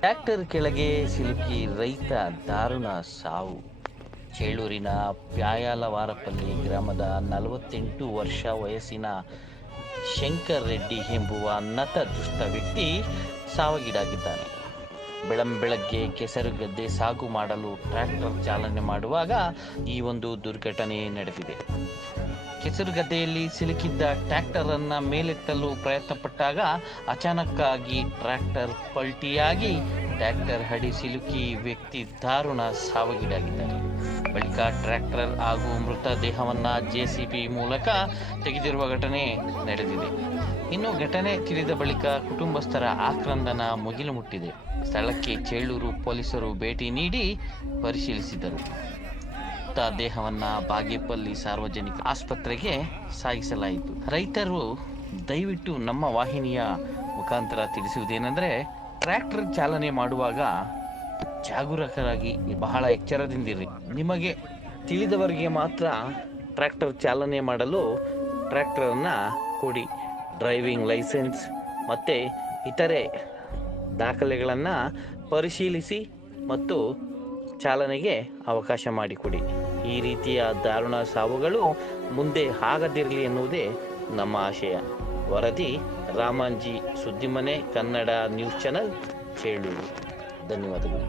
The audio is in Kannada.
ಟ್ರ್ಯಾಕ್ಟರ್ ಕೆಳಗೆ ಸಿಲುಕಿ ರೈತ ದಾರುಣ ಸಾವು. ಚೇಳೂರಿನ ಪ್ಯಾಯಾಲವಾರಪಲ್ಲಿ ಗ್ರಾಮದ 48 ವರ್ಷ ವಯಸ್ಸಿನ ಶಂಕರ್ ರೆಡ್ಡಿ ಎಂಬುವ ನತ ದುಷ್ಟ ವ್ಯಕ್ತಿ ಸಾವಿಗೀಡಾಗಿದ್ದಾನೆ. ಬೆಳಗ್ಗೆ ಕೆಸರುಗದ್ದೆ ಸಾಗು ಮಾಡಲು ಟ್ರ್ಯಾಕ್ಟರ್ ಚಾಲನೆ ಮಾಡುವಾಗ ಈ ಒಂದು ದುರ್ಘಟನೆ ನಡೆದಿದೆ. ಕೆಸರುಗದ್ದೆಯಲ್ಲಿ ಸಿಲುಕಿದ್ದ ಟ್ರ್ಯಾಕ್ಟರ್ ಅನ್ನ ಮೇಲೆತ್ತಲು ಪ್ರಯತ್ನಪಟ್ಟಾಗ ಅಚಾನಕ್ಕಾಗಿ ಟ್ರ್ಯಾಕ್ಟರ್ ಪಲ್ಟಿಯಾಗಿ ಟ್ರ್ಯಾಕ್ಟರ್ ಅಡಿ ಸಿಲುಕಿ ವ್ಯಕ್ತಿ ದಾರುಣ ಸಾವಿಗೀಡಾಗಿದ್ದಾರೆ. ಬಳಿಕ ಟ್ರ್ಯಾಕ್ಟರ್ ಹಾಗೂ ಮೃತದೇಹವನ್ನ ಜೆಸಿಬಿ ಮೂಲಕ ತೆಗೆದಿರುವ ಘಟನೆ ನಡೆದಿದೆ. ಇನ್ನು ಘಟನೆ ತಿಳಿದ ಬಳಿಕ ಕುಟುಂಬಸ್ಥರ ಆಕ್ರಂದನ ಮುಗಿಲು ಮುಟ್ಟಿದೆ. ಸ್ಥಳಕ್ಕೆ ಚೇಳೂರು ಪೊಲೀಸರು ಭೇಟಿ ನೀಡಿ ಪರಿಶೀಲಿಸಿದರು. ದೇಹವನ್ನ ಬಾಗೇಪಲ್ಲಿ ಸಾರ್ವಜನಿಕ ಆಸ್ಪತ್ರೆಗೆ ಸಾಗಿಸಲಾಯಿತು. ರೈತರು ದಯವಿಟ್ಟು ನಮ್ಮ ವಾಹಿನಿಯ ಮುಖಾಂತರ ತಿಳಿಸುವುದೇನೆಂದರೆ, ಟ್ರ್ಯಾಕ್ಟರ್ ಚಾಲನೆ ಮಾಡುವಾಗ ಜಾಗರೂಕರಾಗಿ ಬಹಳ ಎಚ್ಚರದಿಂದಿರಿ. ನಿಮಗೆ ತಿಳಿದವರಿಗೆ ಮಾತ್ರ ಟ್ರ್ಯಾಕ್ಟರ್ ಚಾಲನೆ ಮಾಡಲು ಟ್ರ್ಯಾಕ್ಟರನ್ನು ಕೊಡಿ. ಡ್ರೈವಿಂಗ್ ಲೈಸೆನ್ಸ್ ಮತ್ತು ಇತರೆ ದಾಖಲೆಗಳನ್ನು ಪರಿಶೀಲಿಸಿ ಮತ್ತು ಚಾಲನೆಗೆ ಅವಕಾಶ ಮಾಡಿಕೊಡಿ. ಈ ರೀತಿಯ ದಾರುಣ ಸಾವುಗಳು ಮುಂದೆ ಆಗದಿರಲಿ ಎನ್ನುವುದೇ ನಮ್ಮ ಆಶಯ. ವರದಿ ರಾಮಾಂಜಿ, ಸುದ್ದಿಮನೆ ಕನ್ನಡ ನ್ಯೂಸ್ ಚಾನೆಲ್, ಚೇಳೂರು. ಧನ್ಯವಾದಗಳು.